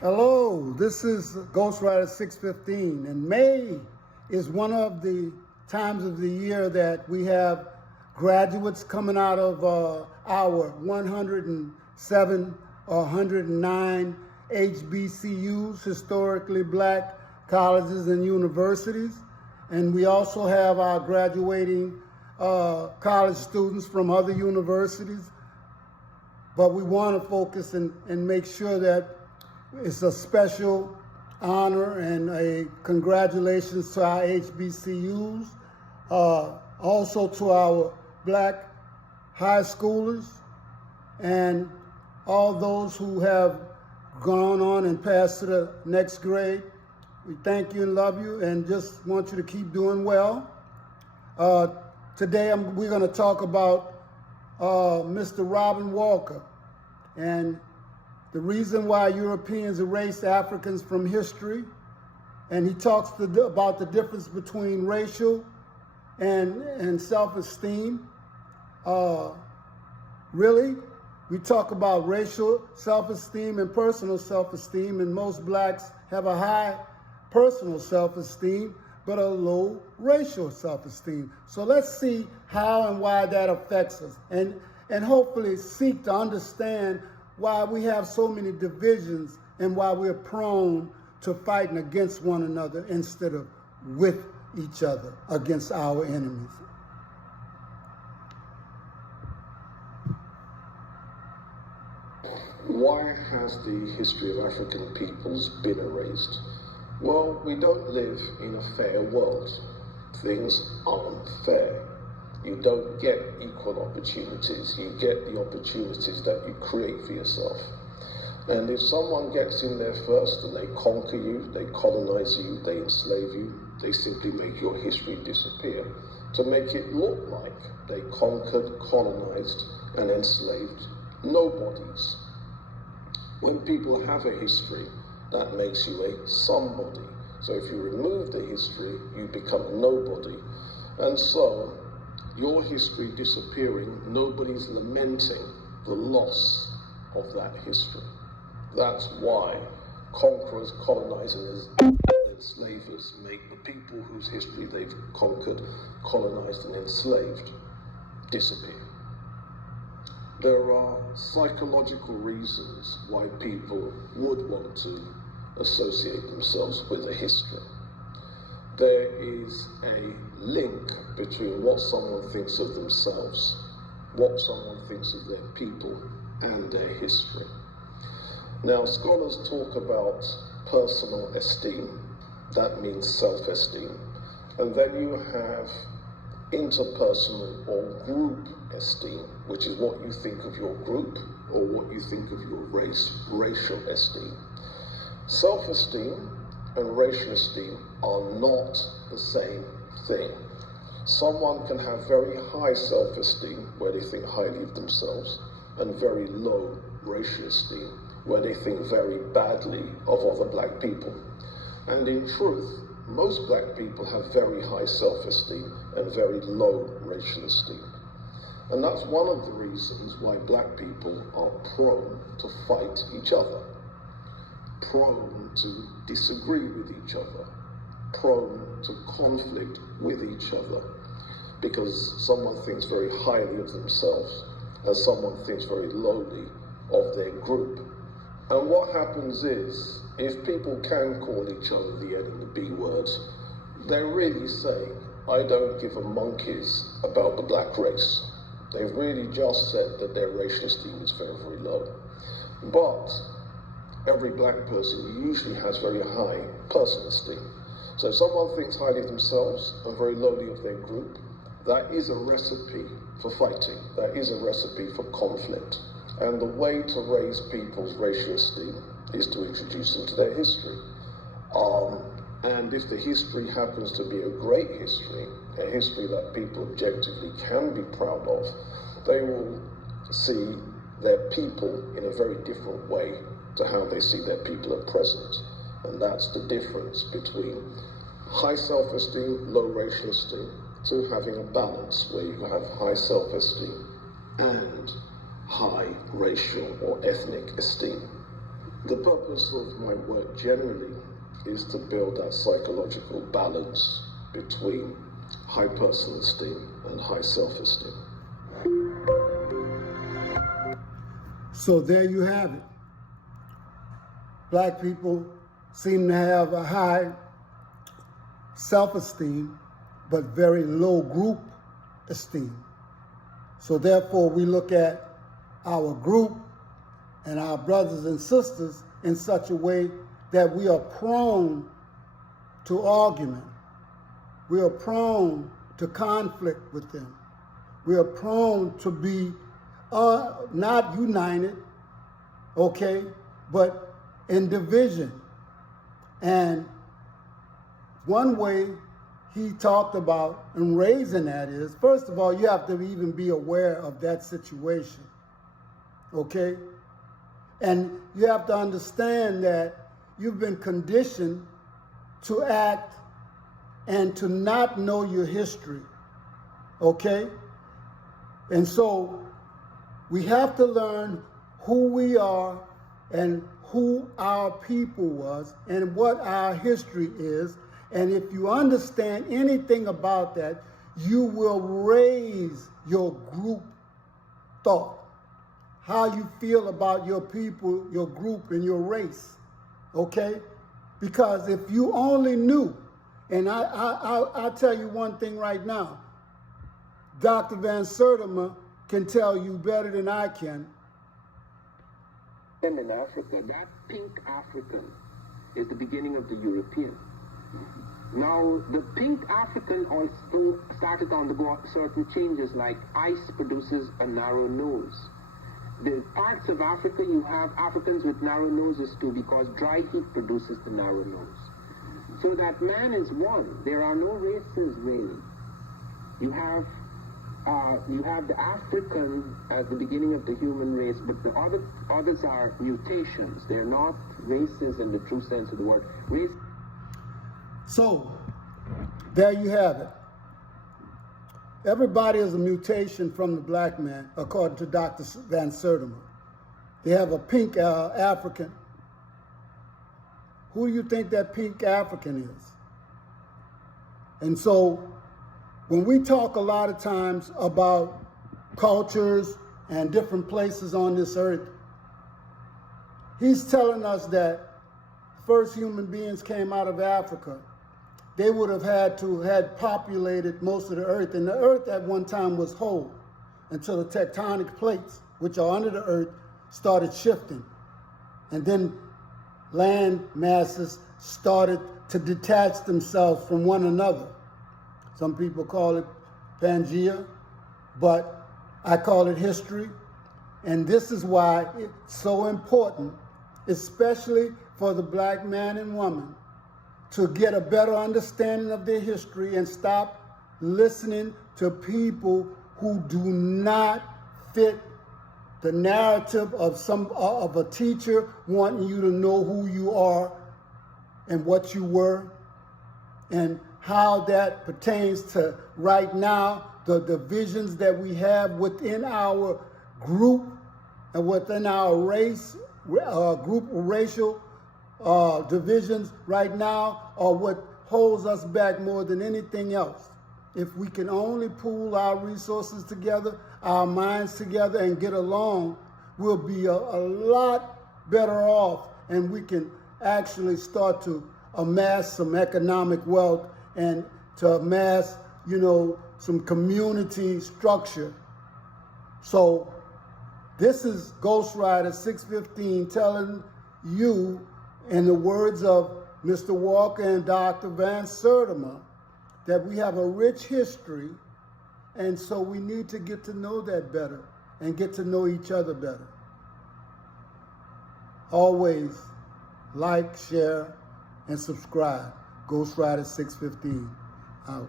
Hello, this is Ghostwriter 615, and May is one of the times of the year that we have graduates coming out of our 107 or 109 HBCUs, historically black colleges and universities. And we also have our graduating college students from other universities. But we want to focus and make sure that it's a special honor and a congratulations to our HBCUs, also to our black high schoolers and all those who have gone on and passed to the next grade. We thank you and love you and just want you to keep doing well. Today we're going to talk about Mr. Robin Walker and the reason why Europeans erased Africans from history. And he talks about the difference between racial and self-esteem. Really, we talk about racial self-esteem and personal self-esteem, and most blacks have a high personal self-esteem, but a low racial self-esteem. So let's see how and why that affects us, and hopefully seek to understand why we have so many divisions and why we're prone to fighting against one another instead of with each other against our enemies. Why has the history of African peoples been erased? Well, we don't live in a fair world. Things aren't fair. You don't get equal opportunities. You get the opportunities that you create for yourself. And if someone gets in there first and they conquer you, they colonize you, they enslave you, they simply make your history disappear to make it look like they conquered, colonized, and enslaved nobodies. When people have a history, that makes you a somebody. So if you remove the history, you become a nobody. And so, your history disappearing, nobody's lamenting the loss of that history. That's why conquerors, colonizers, and enslavers make the people whose history they've conquered, colonized, and enslaved disappear. There are psychological reasons why people would want to associate themselves with a history. There is a link between what someone thinks of themselves, what someone thinks of their people, and their history. Now, scholars talk about personal esteem. That means self-esteem. And then you have interpersonal or group esteem, which is what you think of your group or what you think of your race, racial esteem. Self-esteem and racial esteem are not the same thing. Someone can have very high self-esteem where they think highly of themselves and very low racial esteem where they think very badly of other black people. And in truth, most black people have very high self-esteem and very low racial esteem. And that's one of the reasons why black people are prone to fight each other, prone to disagree with each other, prone to conflict with each other, because someone thinks very highly of themselves and someone thinks very lowly of their group. And what happens is, if people can call each other the N and the B words, they're really saying, I don't give a monkey's about the black race. They've really just said that their racial esteem is very, very low. But every black person usually has very high personal esteem. So if someone thinks highly of themselves and very lowly of their group, that is a recipe for fighting. That is a recipe for conflict. And the way to raise people's racial esteem is to introduce them to their history. And if the history happens to be a great history, a history that people objectively can be proud of, they will see their people in a very different way to how they see their people at present. And that's the difference between high self-esteem, low racial esteem, to having a balance where you have high self-esteem and high racial or ethnic esteem. The purpose of my work generally is to build that psychological balance between high personal esteem and high self-esteem. So there you have it. Black people seem to have a high self-esteem, but very low group esteem. So therefore, we look at our group and our brothers and sisters in such a way that we are prone to argument. We are prone to conflict with them. We are prone to be not united, okay, but in division. And one way he talked about and raising that is, first of all, you have to even be aware of that situation, okay? And you have to understand that you've been conditioned to act and to not know your history, okay? And so we have to learn who we are and who our people was and what our history is. And if you understand anything about that, you will raise your group thought, how you feel about your people, your group, and your race, okay? Because if you only knew, and I'll tell you one thing right now, Dr. Van Sertima can tell you better than I can. And in Africa, that pink African is the beginning of the European. Now, the pink African also started to undergo certain changes, like ice produces a narrow nose. The parts of Africa, you have Africans with narrow noses too, because dry heat produces the narrow nose. So that man is one. There are no races really. You have the African as the beginning of the human race, but the others are mutations. They're not races in the true sense of the word. Race. So, there you have it. Everybody is a mutation from the black man, according to Dr. Van Sertima. They have a pink African. Who do you think that pink African is? And so, when we talk a lot of times about cultures and different places on this earth, he's telling us that first human beings came out of Africa. They would have had to had populated most of the earth, and the earth at one time was whole until the tectonic plates, which are under the earth, started shifting. And then land masses started to detach themselves from one another. Some people call it Pangea, but I call it history. And this is why it's so important, especially for the black man and woman, to get a better understanding of their history and stop listening to people who do not fit the narrative of a teacher wanting you to know who you are and what you were and how that pertains to right now, the divisions that we have within our group and within our race, group racial divisions right now are what holds us back more than anything else. If we can only pool our resources together, our minds together, and get along, we'll be a lot better off, and we can actually start to amass some economic wealth and to amass, some community structure. So this is Ghost Rider 615 telling you, in the words of Mr. Walker and Dr. Van Sertima, that we have a rich history, and so we need to get to know that better and get to know each other better. Always like, share, and subscribe. Ghost Rider 615 out.